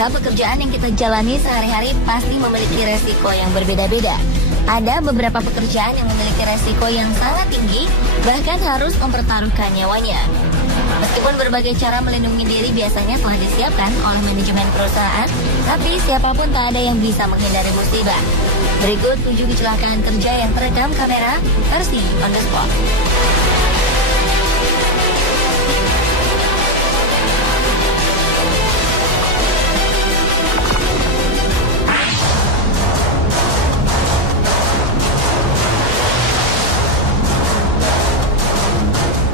Pemirsa, pekerjaan yang kita jalani sehari-hari pasti memiliki resiko yang berbeda-beda. Ada beberapa pekerjaan yang memiliki resiko yang sangat tinggi, bahkan harus mempertaruhkan nyawanya. Meskipun berbagai cara melindungi diri biasanya telah disiapkan oleh manajemen perusahaan, tapi siapapun tak ada yang bisa menghindari musibah. Berikut 7 kecelakaan kerja yang terekam kamera versi on the spot.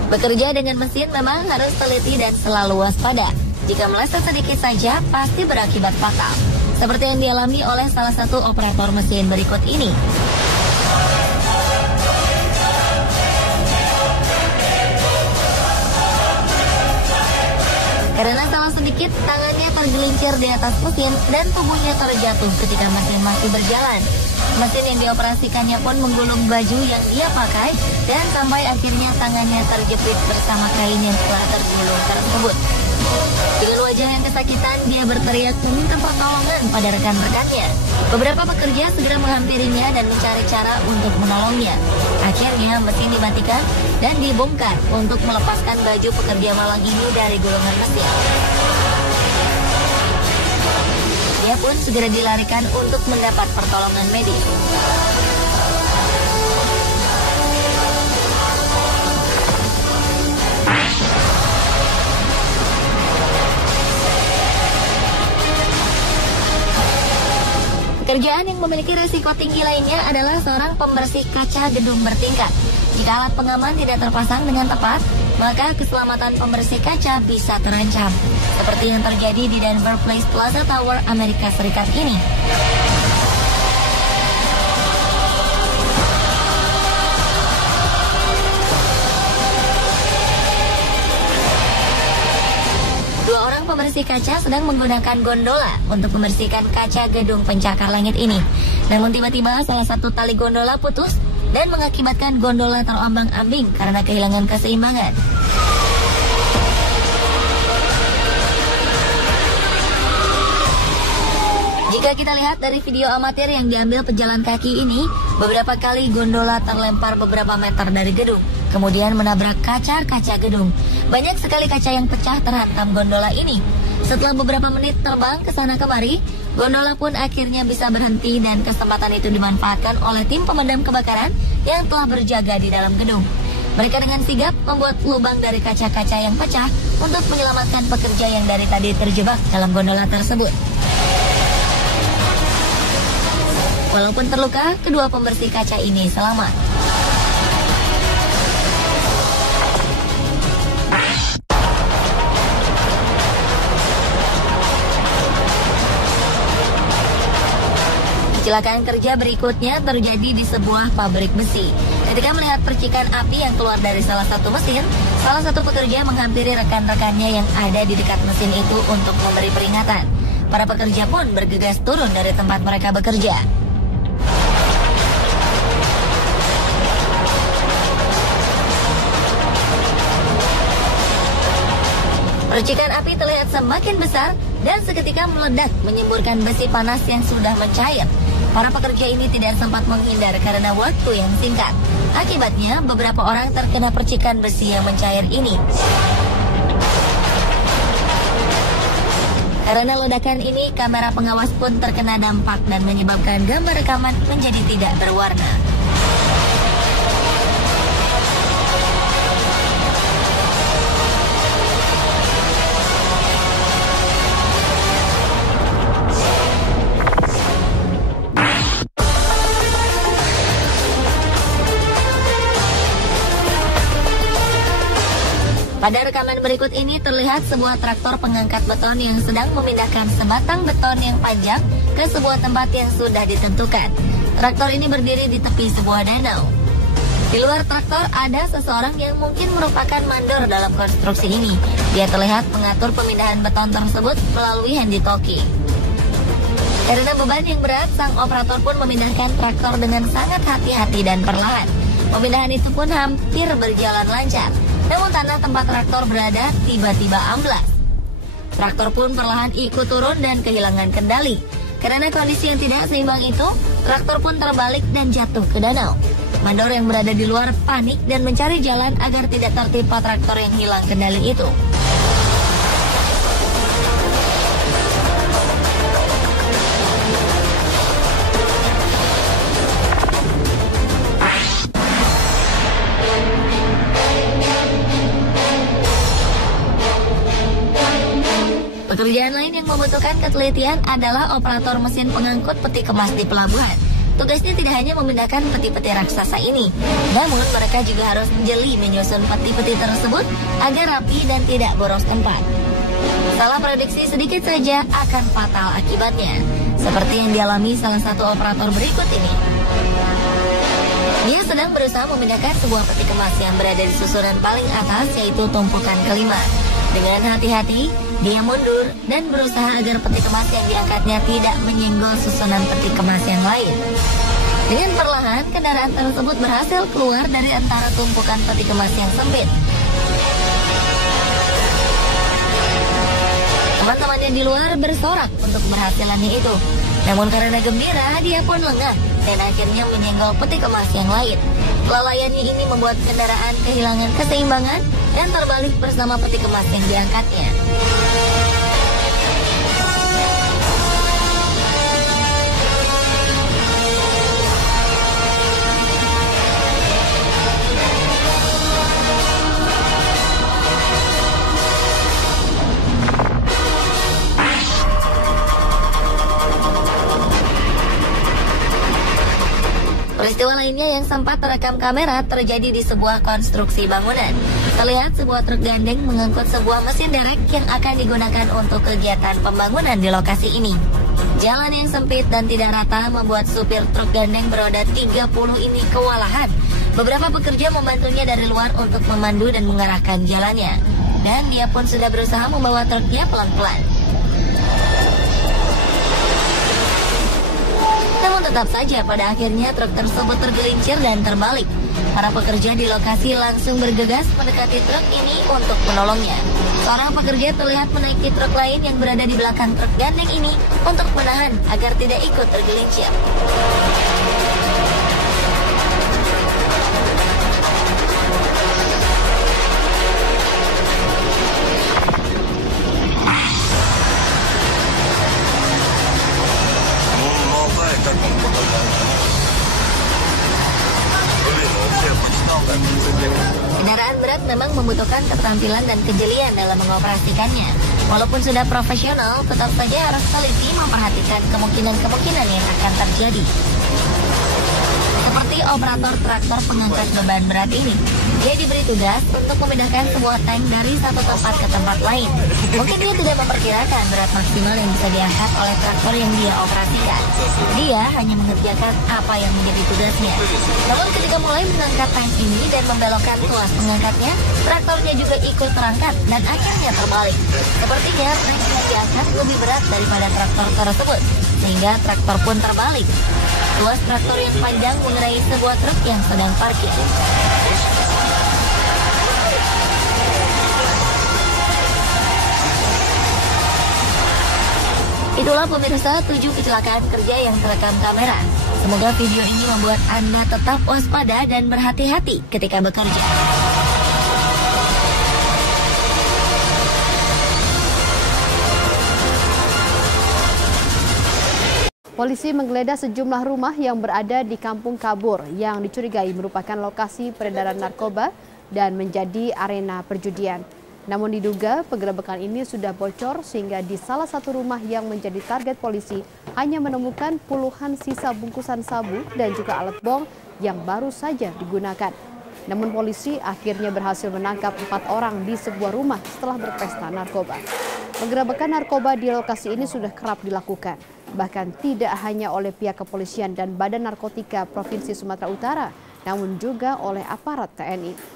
Bekerja dengan mesin memang harus teliti dan selalu waspada. Jika meleset sedikit saja, pasti berakibat fatal. Seperti yang dialami oleh salah satu operator mesin berikut ini. Karena salah sedikit, tangannya tergelincir di atas mesin dan tubuhnya terjatuh ketika mesin masih berjalan. Mesin yang dioperasikannya pun menggulung baju yang dia pakai dan sampai akhirnya tangannya terjepit bersama kain yang telah tergulung tersebut. Dengan wajah yang kesakitan, dia berteriak meminta pertolongan pada rekan-rekannya. Beberapa pekerja segera menghampirinya dan mencari cara untuk menolongnya. Akhirnya mesin dimatikan dan dibongkar untuk melepaskan baju pekerja malang ini dari gulungan mesin. Dia pun segera dilarikan untuk mendapat pertolongan medis. Pekerjaan yang memiliki resiko tinggi lainnya adalah seorang pembersih kaca gedung bertingkat. Jika alat pengaman tidak terpasang dengan tepat, maka keselamatan pembersih kaca bisa terancam. Seperti yang terjadi di Denver Place Plaza Tower, Amerika Serikat ini. Dua orang pembersih kaca sedang menggunakan gondola untuk membersihkan kaca gedung pencakar langit ini. Namun tiba-tiba salah satu tali gondola putus dan mengakibatkan gondola terombang-ambing karena kehilangan keseimbangan. Jika kita lihat dari video amatir yang diambil pejalan kaki ini, beberapa kali gondola terlempar beberapa meter dari gedung, kemudian menabrak kaca-kaca gedung. Banyak sekali kaca yang pecah terhantam gondola ini. Setelah beberapa menit terbang ke sana kemari, gondola pun akhirnya bisa berhenti dan kesempatan itu dimanfaatkan oleh tim pemadam kebakaran yang telah berjaga di dalam gedung. Mereka dengan sigap membuat lubang dari kaca-kaca yang pecah untuk menyelamatkan pekerja yang dari tadi terjebak dalam gondola tersebut. Walaupun terluka, kedua pembersih kaca ini selamat. Kecelakaan kerja berikutnya terjadi di sebuah pabrik besi. Ketika melihat percikan api yang keluar dari salah satu mesin, salah satu pekerja menghampiri rekan-rekannya yang ada di dekat mesin itu untuk memberi peringatan. Para pekerja pun bergegas turun dari tempat mereka bekerja. Percikan api terlihat semakin besar dan seketika meledak menyemburkan besi panas yang sudah mencair. Para pekerja ini tidak sempat menghindar karena waktu yang singkat. Akibatnya, beberapa orang terkena percikan besi yang mencair ini. Karena ledakan ini, kamera pengawas pun terkena dampak dan menyebabkan gambar rekaman menjadi tidak berwarna. Pada rekaman berikut ini terlihat sebuah traktor pengangkat beton yang sedang memindahkan sebatang beton yang panjang ke sebuah tempat yang sudah ditentukan. Traktor ini berdiri di tepi sebuah danau. Di luar traktor ada seseorang yang mungkin merupakan mandor dalam konstruksi ini. Dia terlihat mengatur pemindahan beton tersebut melalui handy-talkie. Karena beban yang berat, sang operator pun memindahkan traktor dengan sangat hati-hati dan perlahan. Pemindahan itu pun hampir berjalan lancar. Namun tanah tempat traktor berada tiba-tiba amblas. Traktor pun perlahan ikut turun dan kehilangan kendali. Karena kondisi yang tidak seimbang itu, traktor pun terbalik dan jatuh ke danau. Mandor yang berada di luar panik dan mencari jalan agar tidak tertimpa traktor yang hilang kendali itu. Pekerjaan lain yang membutuhkan ketelitian adalah operator mesin pengangkut peti kemas di pelabuhan. Tugasnya tidak hanya memindahkan peti-peti raksasa ini, namun mereka juga harus menjeli menyusun peti-peti tersebut agar rapi dan tidak boros tempat. Salah prediksi sedikit saja akan fatal akibatnya, seperti yang dialami salah satu operator berikut ini. Dia sedang berusaha memindahkan sebuah peti kemas yang berada di susunan paling atas, yaitu tumpukan kelima. Dengan hati-hati, dia mundur dan berusaha agar peti kemas yang diangkatnya tidak menyenggol susunan peti kemas yang lain. Dengan perlahan, kendaraan tersebut berhasil keluar dari antara tumpukan peti kemas yang sempit. Teman-temannya di luar bersorak untuk keberhasilannya itu. Namun karena gembira, dia pun lengah dan akhirnya menyenggol peti kemas yang lain. Kelalaiannya ini membuat kendaraan kehilangan keseimbangan dan terbalik bersama peti kemas yang diangkatnya. Peristiwa lainnya yang sempat terekam kamera terjadi di sebuah konstruksi bangunan. Terlihat sebuah truk gandeng mengangkut sebuah mesin derek yang akan digunakan untuk kegiatan pembangunan di lokasi ini. Jalan yang sempit dan tidak rata membuat supir truk gandeng beroda 30 ini kewalahan. Beberapa pekerja membantunya dari luar untuk memandu dan mengarahkan jalannya. Dan dia pun sudah berusaha membawa truknya pelan-pelan. Namun tetap saja pada akhirnya truk tersebut tergelincir dan terbalik. Para pekerja di lokasi langsung bergegas mendekati truk ini untuk menolongnya. Seorang pekerja terlihat menaiki truk lain yang berada di belakang truk gandeng ini untuk menahan agar tidak ikut tergelincir. Kendaraan berat memang membutuhkan keterampilan dan kejelian dalam mengoperasikannya. Walaupun sudah profesional, tetap saja harus teliti memperhatikan kemungkinan-kemungkinan yang akan terjadi. Seperti operator traktor pengangkat beban berat ini. Dia diberi tugas untuk memindahkan sebuah tank dari satu tempat ke tempat lain. Mungkin dia tidak memperkirakan berat maksimal yang bisa diangkat oleh traktor yang dia operasikan. Dia hanya mengerjakan apa yang menjadi tugasnya. Namun ketika mulai mengangkat tank ini dan membelokkan tuas pengangkatnya, traktornya juga ikut terangkat dan akhirnya terbalik. Sepertinya tank yang diangkat lebih berat daripada traktor tersebut, sehingga traktor pun terbalik. Tuas traktor yang panjang mengenai sebuah truk yang sedang parkir. Itulah pemirsa 7 kecelakaan kerja yang terekam kamera. Semoga video ini membuat Anda tetap waspada dan berhati-hati ketika bekerja. Polisi menggeledah sejumlah rumah yang berada di Kampung Kabur yang dicurigai merupakan lokasi peredaran narkoba dan menjadi arena perjudian. Namun diduga penggerebekan ini sudah bocor sehingga di salah satu rumah yang menjadi target polisi hanya menemukan puluhan sisa bungkusan sabu dan juga alat bom yang baru saja digunakan. Namun polisi akhirnya berhasil menangkap 4 orang di sebuah rumah setelah berpesta narkoba. Penggerebekan narkoba di lokasi ini sudah kerap dilakukan, bahkan tidak hanya oleh pihak kepolisian dan Badan Narkotika Provinsi Sumatera Utara, namun juga oleh aparat TNI.